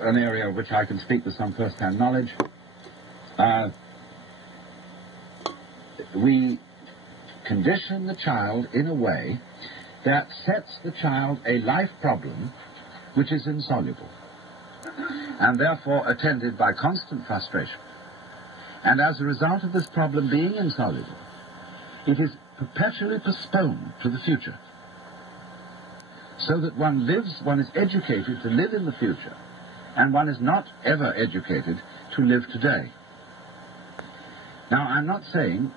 an area of which I can speak with some first-hand knowledge. We condition the child in a way that sets the child a life problem which is insoluble, and therefore attended by constant frustration. And as a result of this problem being insoluble, it is perpetually postponed to the future, so that one is educated to live in the future, and one is not ever educated to live today. Now, I'm not saying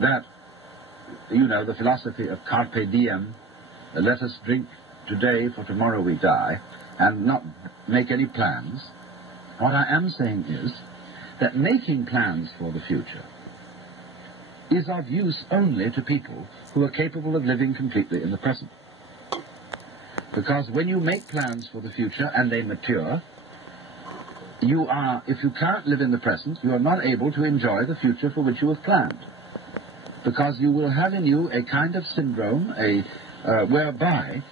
that, you know, the philosophy of carpe diem, let us drink today for tomorrow we die, and not make any plans. What I am saying is that making plans for the future is of use only to people who are capable of living completely in the present. Because when you make plans for the future and they mature, if you can't live in the present, you are not able to enjoy the future for which you have planned. Because you will have in you a kind of syndrome, whereby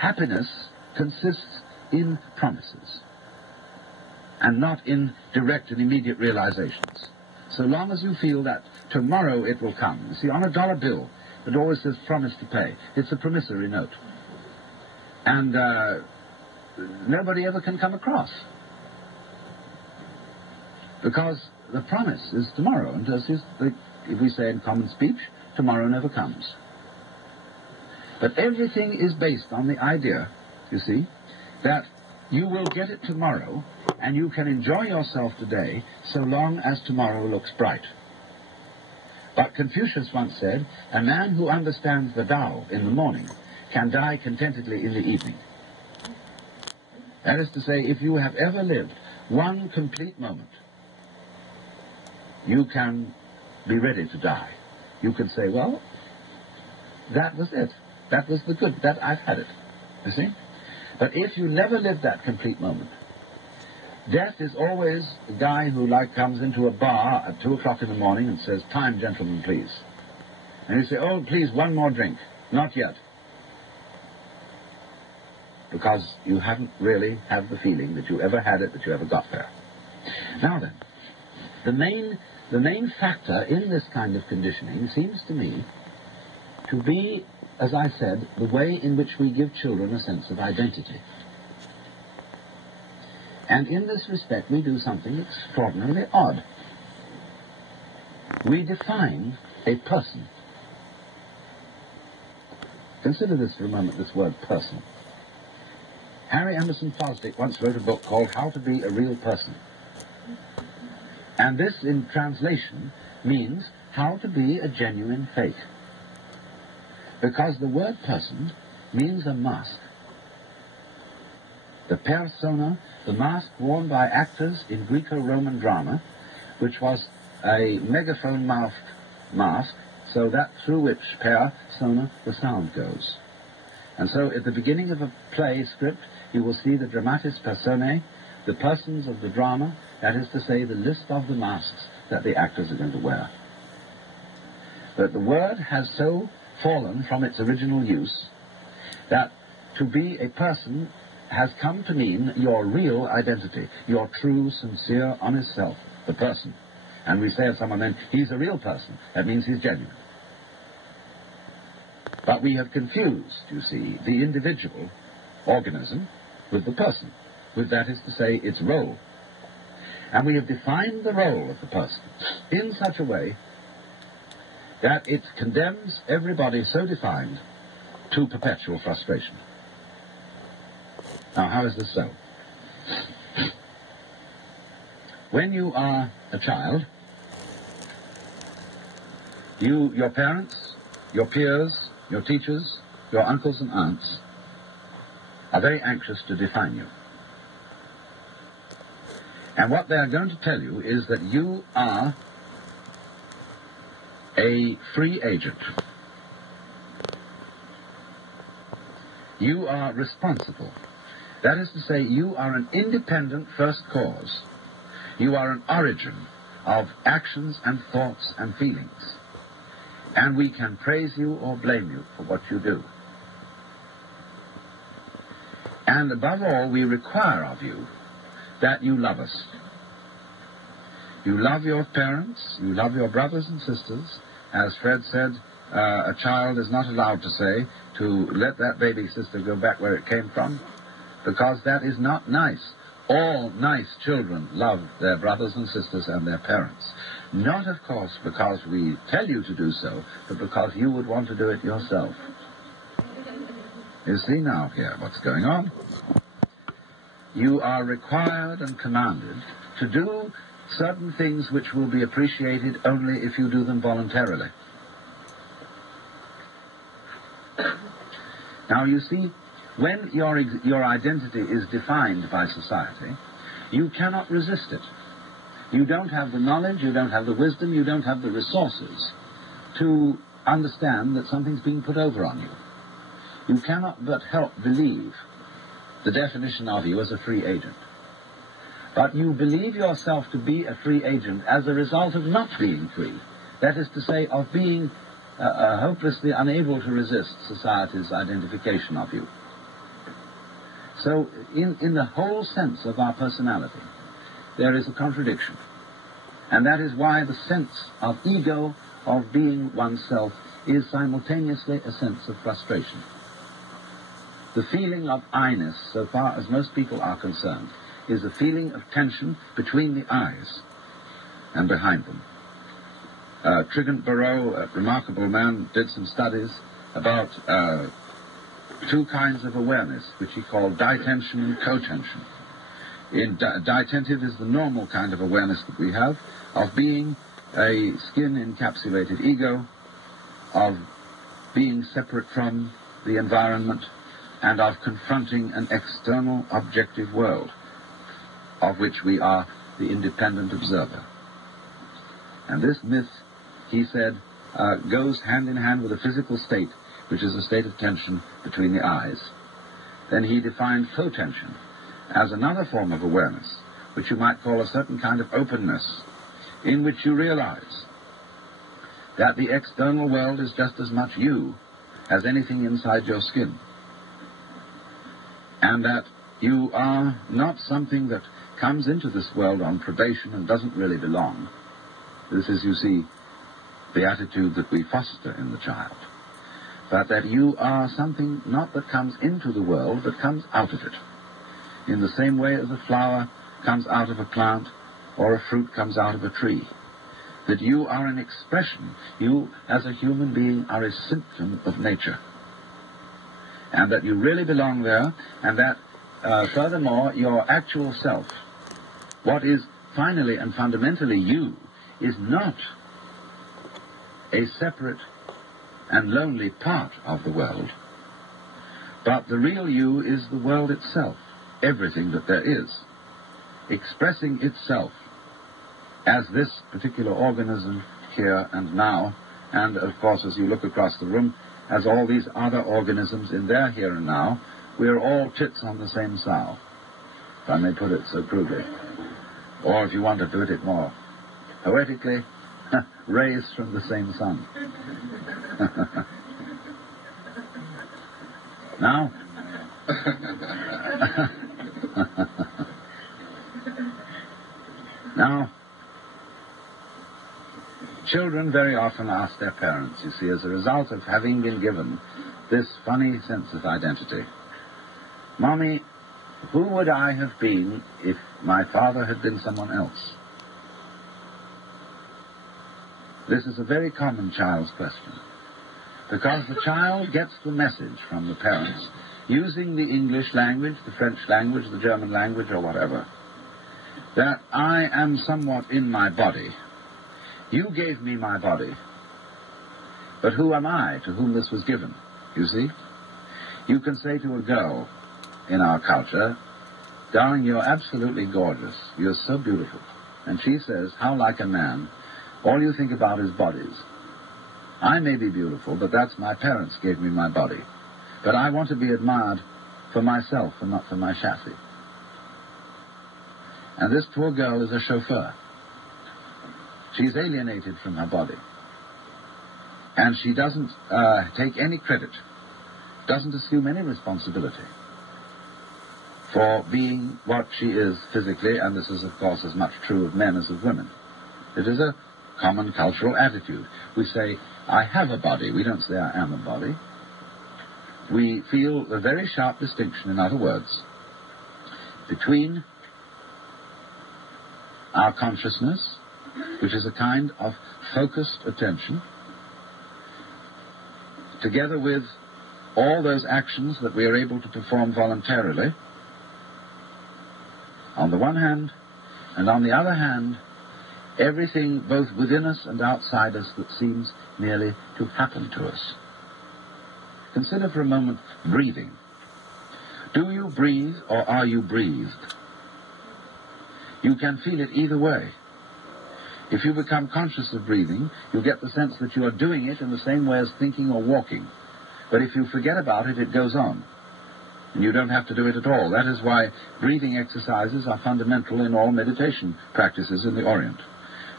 happiness consists in promises and not in direct and immediate realizations. So long as you feel that tomorrow it will come. You see, on a dollar bill, it always says promise to pay. It's a promissory note. And nobody ever can come across, because the promise is tomorrow, and if we say in common speech, tomorrow never comes. But everything is based on the idea, you see, that you will get it tomorrow, and you can enjoy yourself today so long as tomorrow looks bright. But Confucius once said, a man who understands the Tao in the morning can die contentedly in the evening. That is to say, if you have ever lived one complete moment, you can be ready to die. You can say, well, that was it. That was the good. That I've had it. You see? But if you never live that complete moment, death is always a guy who comes into a bar at 2 o'clock in the morning and says, time, gentlemen, please. And you say, oh, please, one more drink. Not yet. Because you haven't really had the feeling that you ever had it, that you ever got there. Now then, the main factor in this kind of conditioning seems to me to be, as I said, the way in which we give children a sense of identity. And in this respect, we do something extraordinarily odd. We define a person. Consider this for a moment, this word person. Harry Emerson Fosdick once wrote a book called How to Be a Real Person. And this, in translation, means how to be a genuine fake. Because the word person means a mask. The persona, the mask worn by actors in Greco-Roman drama, which was a megaphone-mouthed mask, so that through which persona, the sound goes. And so at the beginning of a play script, you will see the dramatis personae, the persons of the drama, that is to say, the list of the masks that the actors are going to wear. But the word has so fallen from its original use that to be a person has come to mean your real identity, your true, sincere, honest self, the person. And we say of someone then, he's a real person. That means he's genuine. But we have confused, you see, the individual organism with the person, with, that is to say, its role. And we have defined the role of the person in such a way that it condemns everybody so defined to perpetual frustration. Now, how is this so? When you are a child, your parents, your peers, your teachers, your uncles and aunts are very anxious to define you. And what they are going to tell you is that you are a free agent. You are responsible. That is to say, you are an independent first cause. You are an origin of actions and thoughts and feelings. And we can praise you or blame you for what you do. And above all, we require of you that you love us. You love your parents, you love your brothers and sisters. As Fred said, a child is not allowed to say to let that baby sister go back where it came from, because that is not nice. All nice children love their brothers and sisters and their parents. Not, of course, because we tell you to do so, but because you would want to do it yourself. You see now here what's going on. You are required and commanded to do certain things which will be appreciated only if you do them voluntarily. Now, you see, when your identity is defined by society, you cannot resist it. You don't have the knowledge, you don't have the wisdom, you don't have the resources to understand that something's being put over on you. You cannot but help believe the definition of you as a free agent. But you believe yourself to be a free agent as a result of not being free. That is to say, of being hopelessly unable to resist society's identification of you. So, in the whole sense of our personality, there is a contradiction. And that is why the sense of ego, of being oneself, is simultaneously a sense of frustration. The feeling of I-ness, so far as most people are concerned, is a feeling of tension between the eyes and behind them. Trigant Barreau, a remarkable man, did some studies about two kinds of awareness, which he called ditension and cotension. Ditentive is the normal kind of awareness that we have, of being a skin-encapsulated ego, of being separate from the environment, and of confronting an external objective world, of which we are the independent observer. And this myth, he said, goes hand in hand with a physical state, which is a state of tension between the eyes. Then he defined cotension as another form of awareness, which you might call a certain kind of openness, in which you realize that the external world is just as much you as anything inside your skin, and that you are not something that comes into this world on probation and doesn't really belong. This is, you see, the attitude that we foster in the child. But that you are something not that comes into the world, but comes out of it. In the same way as a flower comes out of a plant, or a fruit comes out of a tree. That you are an expression. You, as a human being, are a symptom of nature. And that you really belong there, and that, furthermore, your actual self, what is finally and fundamentally you, is not a separate and lonely part of the world, but the real you is the world itself, everything that there is, expressing itself as this particular organism here and now, and of course as you look across the room, as all these other organisms in their here and now. We're all tits on the same sow, if I may put it so crudely. Or if you want to put it more poetically, rays from the same sun. Now, now, children very often ask their parents, you see, as a result of having been given this funny sense of identity, Mommy, who would I have been if my father had been someone else? This is a very common child's question, because the child gets the message from the parents using the English language, the French language, the German language, or whatever, that I am somewhat in my body. You gave me my body, but who am I to whom this was given? You see? You can say to a girl in our culture, darling, you're absolutely gorgeous. You're so beautiful. And she says, how like a man. All you think about is bodies. I may be beautiful, but that's my parents gave me my body. But I want to be admired for myself and not for my chassis. And this poor girl is a chauffeur. She's alienated from her body. And she doesn't take any credit, doesn't assume any responsibility for being what she is physically, and this is, of course, as much true of men as of women. It is a common cultural attitude. We say, I have a body. We don't say, I am a body. We feel a very sharp distinction, in other words, between our consciousness, which is a kind of focused attention, together with all those actions that we are able to perform voluntarily, on the one hand, and on the other hand, everything both within us and outside us that seems merely to happen to us. Consider for a moment breathing. Do you breathe or are you breathed? You can feel it either way. If you become conscious of breathing, you'll get the sense that you are doing it in the same way as thinking or walking. But if you forget about it, it goes on. And you don't have to do it at all. That is why breathing exercises are fundamental in all meditation practices in the Orient.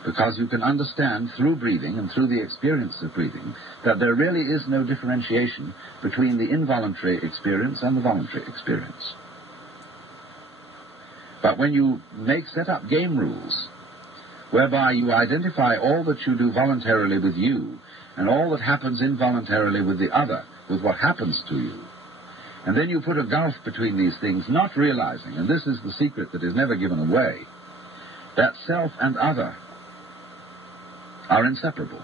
Because you can understand through breathing and through the experience of breathing that there really is no differentiation between the involuntary experience and the voluntary experience. But when you set up game rules whereby you identify all that you do voluntarily with you and all that happens involuntarily with the other, with what happens to you, and then you put a gulf between these things, not realizing, and this is the secret that is never given away, that self and other are inseparable.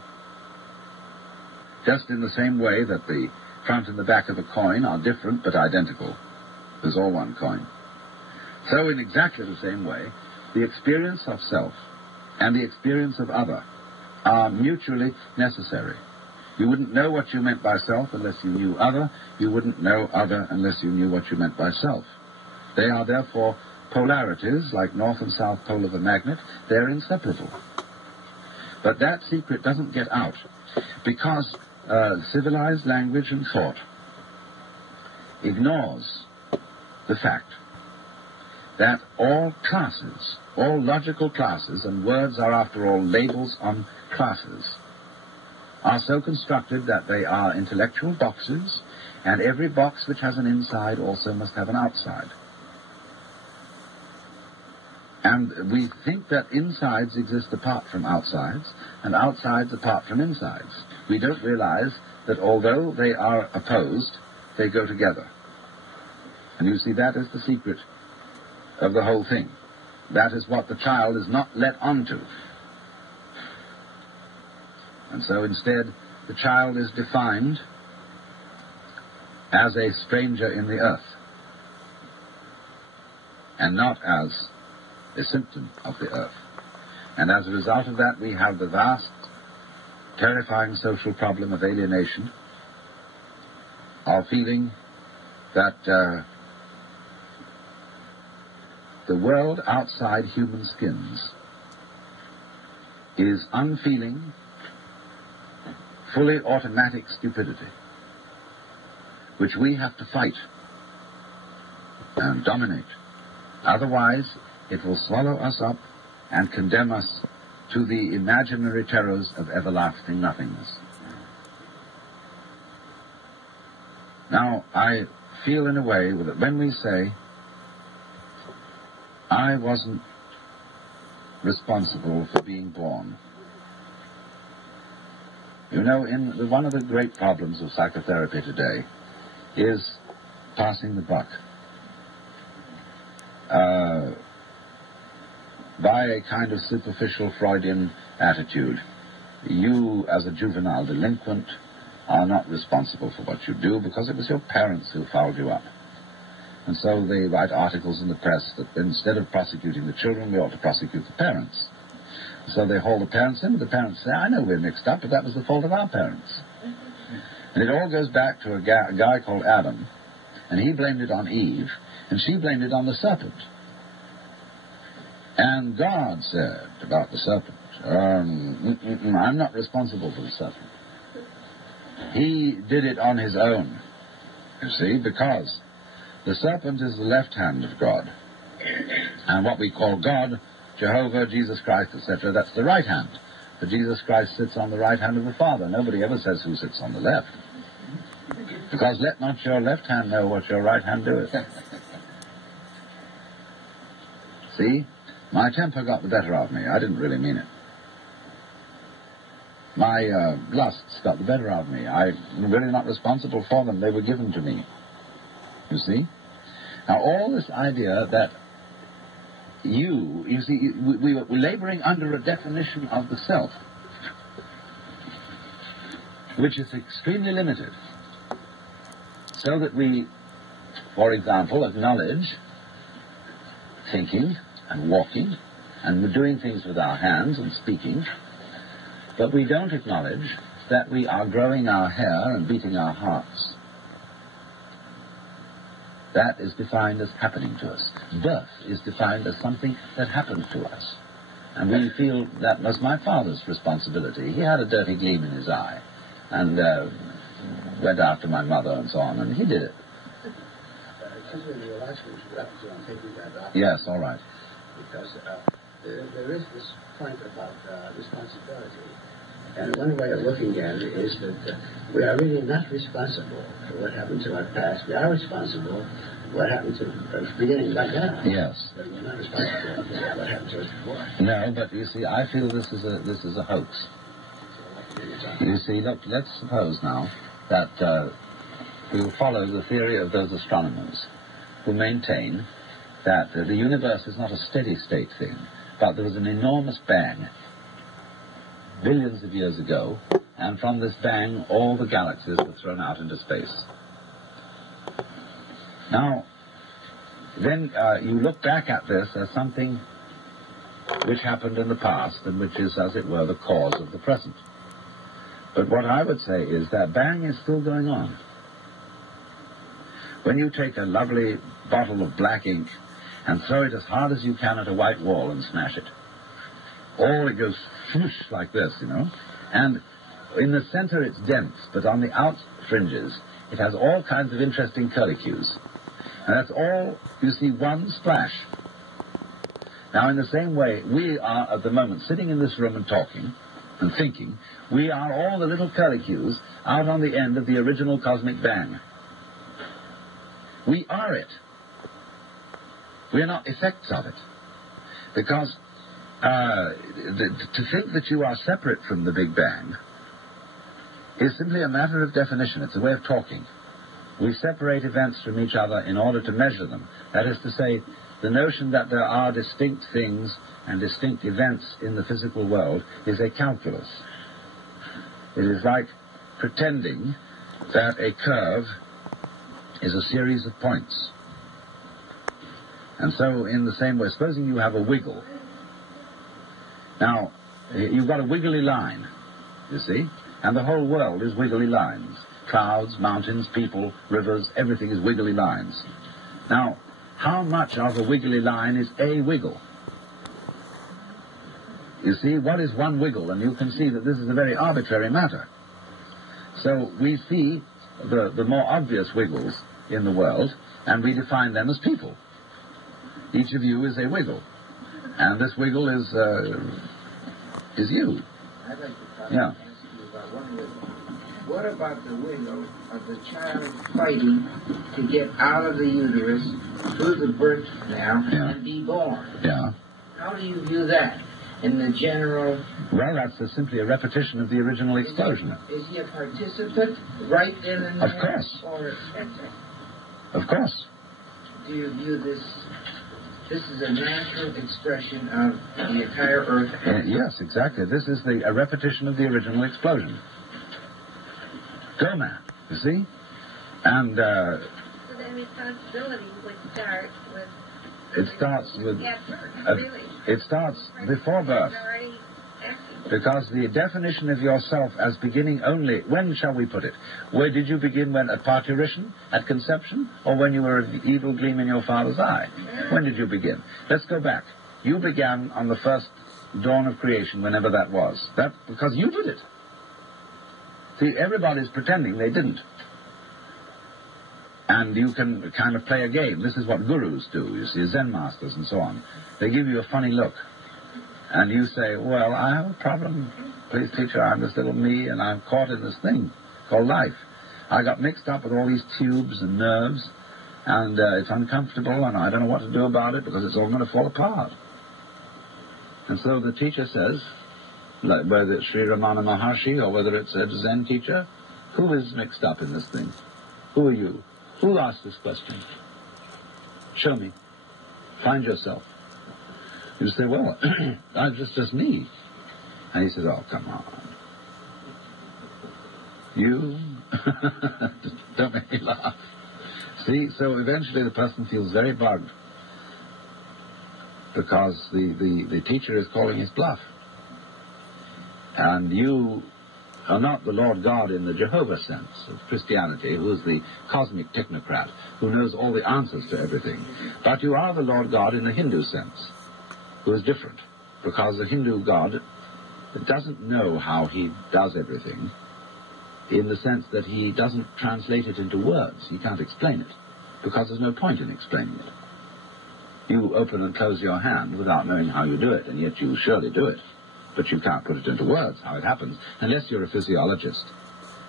Just in the same way that the front and the back of a coin are different but identical. There's all one coin. So in exactly the same way, the experience of self and the experience of other are mutually necessary. You wouldn't know what you meant by self unless you knew other. You wouldn't know other unless you knew what you meant by self. They are therefore polarities, like north and south pole of a magnet. They're inseparable. But that secret doesn't get out because civilized language and thought ignores the fact that all classes, all logical classes, and words are after all labels on classes, are so constructed that they are intellectual boxes, and every box which has an inside also must have an outside. And we think that insides exist apart from outsides, and outsides apart from insides. We don't realize that although they are opposed, they go together. And you see, that is the secret of the whole thing. That is what the child is not let onto. And so instead, the child is defined as a stranger in the earth, and not as a symptom of the earth. And as a result of that, we have the vast, terrifying social problem of alienation, of feeling that the world outside human skins is unfeeling, fully automatic stupidity, which we have to fight and dominate. Otherwise, it will swallow us up and condemn us to the imaginary terrors of everlasting nothingness. Now, I feel in a way that when we say, I wasn't responsible for being born. You know, one of the great problems of psychotherapy today is passing the buck. By a kind of superficial Freudian attitude, you, as a juvenile delinquent, are not responsible for what you do because it was your parents who fouled you up. And so they write articles in the press that instead of prosecuting the children, we ought to prosecute the parents. So they haul the parents in, but the parents say, I know we're mixed up, but that was the fault of our parents. And it all goes back to a guy called Adam, and he blamed it on Eve, and she blamed it on the serpent. And God said about the serpent, I'm not responsible for the serpent. He did it on his own, you see, because the serpent is the left hand of God. And what we call God, Jehovah, Jesus Christ, etc., that's the right hand. But Jesus Christ sits on the right hand of the Father. Nobody ever says who sits on the left. Because let not your left hand know what your right hand doeth. See? My temper got the better of me. I didn't really mean it. My lusts got the better of me. I'm really not responsible for them. They were given to me. You see? Now, all this idea that you see, we were laboring under a definition of the self, which is extremely limited, so that we, for example, acknowledge thinking and walking and doing things with our hands and speaking, but we don't acknowledge that we are growing our hair and beating our hearts. That is defined as happening to us. Birth is defined as something that happened to us. And we feel that was my father's responsibility. He had a dirty gleam in his eye and went after my mother and so on, and he did it. Yes, all right. Because there is this point about responsibility. And one way of looking at it is that we are really not responsible for what happened to our past. We are responsible for what happened to us beginning right now. Yes. But we're not responsible for what happened to us before. No, but you see, I feel this is a hoax. You see, look, let's suppose now that we will follow the theory of those astronomers who maintain that the universe is not a steady state thing, but there was an enormous bang billions of years ago, and from this bang all the galaxies were thrown out into space. Now, then you look back at this as something which happened in the past and which is, as it were, the cause of the present. But what I would say is that bang is still going on. When you take a lovely bottle of black ink and throw it as hard as you can at a white wall and smash it, all it goes whoosh like this, you know. And in the center it's dense, but on the out fringes it has all kinds of interesting curlicues. And that's all, you see, one splash. Now, in the same way, we are at the moment sitting in this room and talking and thinking. We are all the little curlicues out on the end of the original cosmic bang. We are it. We are not effects of it. Because to think that you are separate from the Big Bang is simply a matter of definition. It's a way of talking. We separate events from each other in order to measure them. That is to say, the notion that there are distinct things and distinct events in the physical world is a calculus. It is like pretending that a curve is a series of points. And so, in the same way, supposing you have a wiggle. Now, you've got a wiggly line, you see, and the whole world is wiggly lines. Clouds, mountains, people, rivers, everything is wiggly lines. Now, how much of a wiggly line is a wiggle? You see, what is one wiggle? And you can see that this is a very arbitrary matter. So we see the more obvious wiggles in the world, and we define them as people. Each of you is a wiggle. And this wiggle is you. I'd like to ask Yeah. you about one wiggle. What about the wiggle of the child fighting to get out of the uterus through the birth canal and be born? Yeah. How do you view that in the general? Well, that's simply a repetition of the original explosion. Is he a participant right then and there? Of course. Or Of course. do you view this is a natural expression of the entire Earth? Yes, exactly. This is a repetition of the original explosion. Go, man. You see? And So then responsibility would start with... it starts with... At birth, really. It starts before birth. Already acting. Because the definition of yourself as beginning only... When shall we put it? Where did you begin? When? At parturition? At conception? Or when you were an evil gleam in your father's eye? When did you begin? Let's go back. You began on the first dawn of creation, whenever that was. That because you did it. See, everybody's pretending they didn't. And you can kind of play a game. This is what gurus do, you see, Zen masters and so on. They give you a funny look. And you say, well, I have a problem. Please, teacher, I'm this little me, and I'm caught in this thing called life. I got mixed up with all these tubes and nerves, And it's uncomfortable, and I don't know what to do about it because it's all going to fall apart. And so the teacher says, like whether it's Sri Ramana Maharshi or whether it's a Zen teacher, who is mixed up in this thing? Who are you? Who asked this question? Show me. Find yourself. You say, well, it's just me. And he says, oh, come on. You? Don't make me laugh. See, so eventually the person feels very bugged because the teacher is calling his bluff. And you are not the Lord God in the Jehovah sense of Christianity, who is the cosmic technocrat, who knows all the answers to everything. But you are the Lord God in the Hindu sense, who is different, because the Hindu God doesn't know how he does everything, in the sense that he doesn't translate it into words. He can't explain it, because there's no point in explaining it. You open and close your hand without knowing how you do it, and yet you surely do it. But you can't put it into words, how it happens, unless you're a physiologist.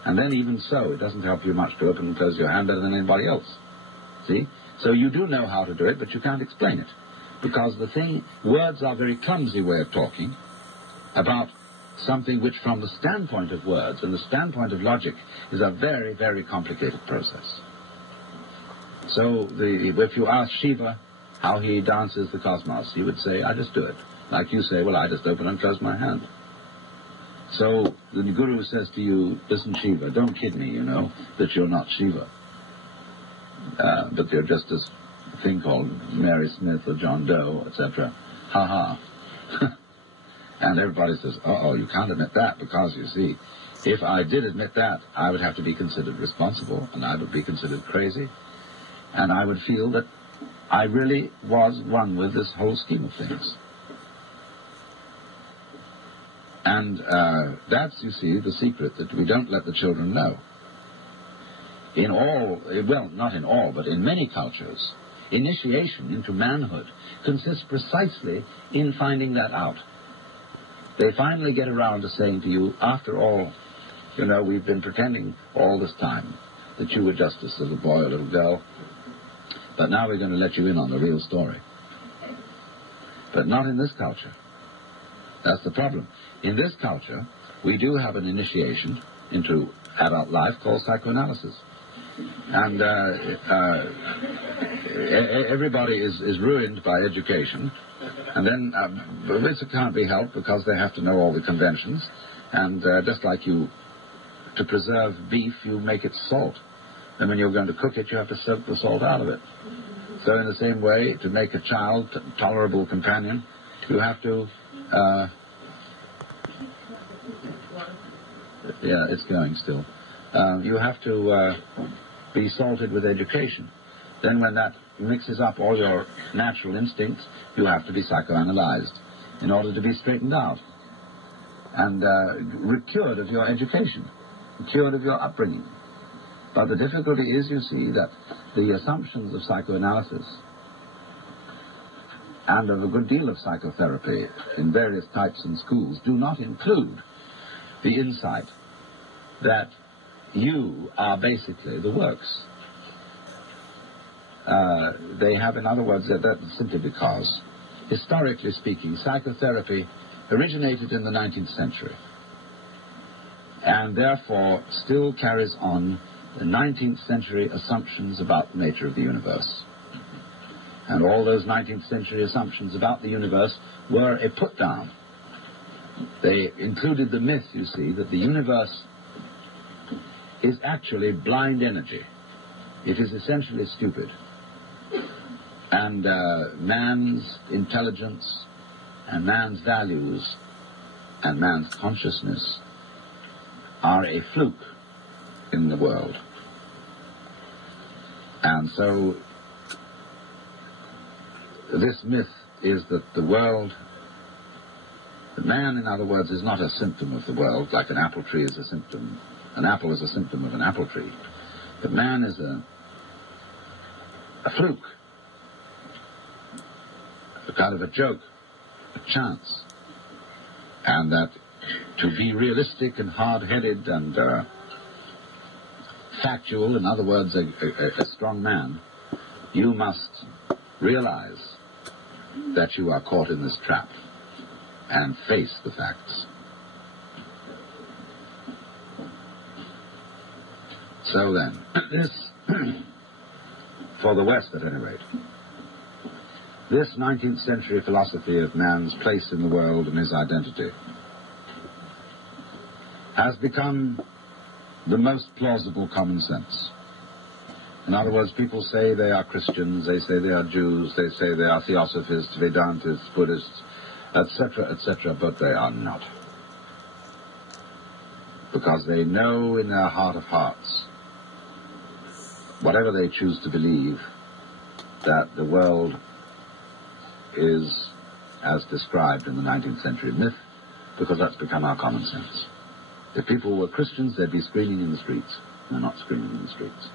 And then even so, it doesn't help you much to open and close your hand better than anybody else. See? So you do know how to do it, but you can't explain it. Because words are a very clumsy way of talking about something which from the standpoint of words and the standpoint of logic is a very, very complicated process. So if you ask Shiva how he dances the cosmos, he would say, I just do it. Like you say, well, I just open and close my hand. So the Guru says to you, listen, Shiva, don't kid me, you know, that you're not Shiva. But you're just this thing called Mary Smith or John Doe, etc. Ha ha. And everybody says, uh-oh, you can't admit that, because, you see, if I did admit that, I would have to be considered responsible, and I would be considered crazy, and I would feel that I really was one with this whole scheme of things. And that's, you see, the secret that we don't let the children know. In all, well, not in all, but in many cultures, initiation into manhood consists precisely in finding that out. They finally get around to saying to you, after all, you know, we've been pretending all this time that you were just this little boy or little girl, but now we're going to let you in on the real story. But not in this culture. That's the problem. In this culture, we do have an initiation into adult life called psychoanalysis. And everybody is ruined by education. And then this can't be helped because they have to know all the conventions. And just like to preserve beef, you make it salt. And when you're going to cook it, you have to soak the salt out of it. So in the same way, to make a child tolerable companion, you have to... yeah, it's going still. You have to be salted with education. Then when that mixes up all your natural instincts, you have to be psychoanalyzed in order to be straightened out and cured of your education, cured of your upbringing. But the difficulty is, you see, that the assumptions of psychoanalysis and of a good deal of psychotherapy in various types and schools do not include the insight that you are basically the works. They have, in other words, that's simply because, historically speaking, psychotherapy originated in the 19th century and therefore still carries on the 19th century assumptions about the nature of the universe. And all those 19th century assumptions about the universe were a put-down. They included the myth, you see, that the universe is actually blind energy. It is essentially stupid. And man's intelligence and man's values and man's consciousness are a fluke in the world. And so this myth is that the world, the man, in other words, is not a symptom of the world, like an apple tree is a symptom. An apple is a symptom of an apple tree. But man is a fluke, a kind of a joke, a chance. And that to be realistic and hard-headed and factual, in other words, a strong man, you must realize that you are caught in this trap and face the facts. So then, this, for the West at any rate, this 19th century philosophy of man's place in the world and his identity has become the most plausible common sense. In other words, people say they are Christians, they say they are Jews, they say they are Theosophists, Vedantists, Buddhists, etc., but they are not. Because they know in their heart of hearts, whatever they choose to believe, that the world is as described in the 19th century myth, because that's become our common sense. If people were Christians, they'd be screaming in the streets. They're not screaming in the streets.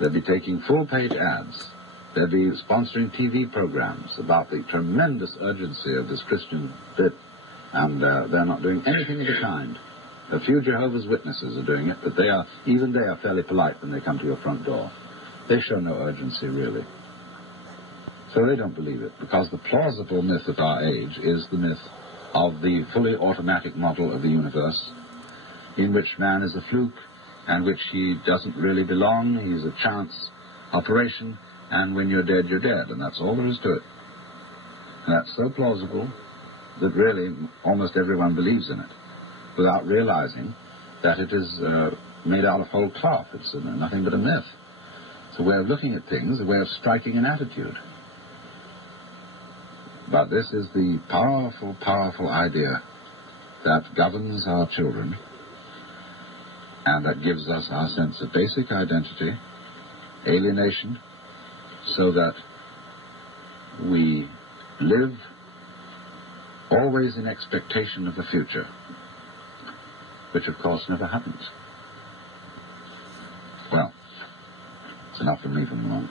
They'd be taking full-page ads. They'd be sponsoring TV programs about the tremendous urgency of this Christian bit, and they're not doing anything of the kind. A few Jehovah's Witnesses are doing it, but even they are fairly polite when they come to your front door. They show no urgency, really. So they don't believe it, because the plausible myth of our age is the myth of the fully automatic model of the universe, in which man is a fluke, and which he doesn't really belong. He's a chance operation, and when you're dead, you're dead, and that's all there is to it. And that's so plausible that really almost everyone believes in it, without realizing that it is made out of whole cloth. It's nothing but a myth. It's a way of looking at things, a way of striking an attitude. But this is the powerful, powerful idea that governs our children, and that gives us our sense of basic identity, alienation, so that we live always in expectation of the future, which of course never happens. Well, it's enough from me for the moment.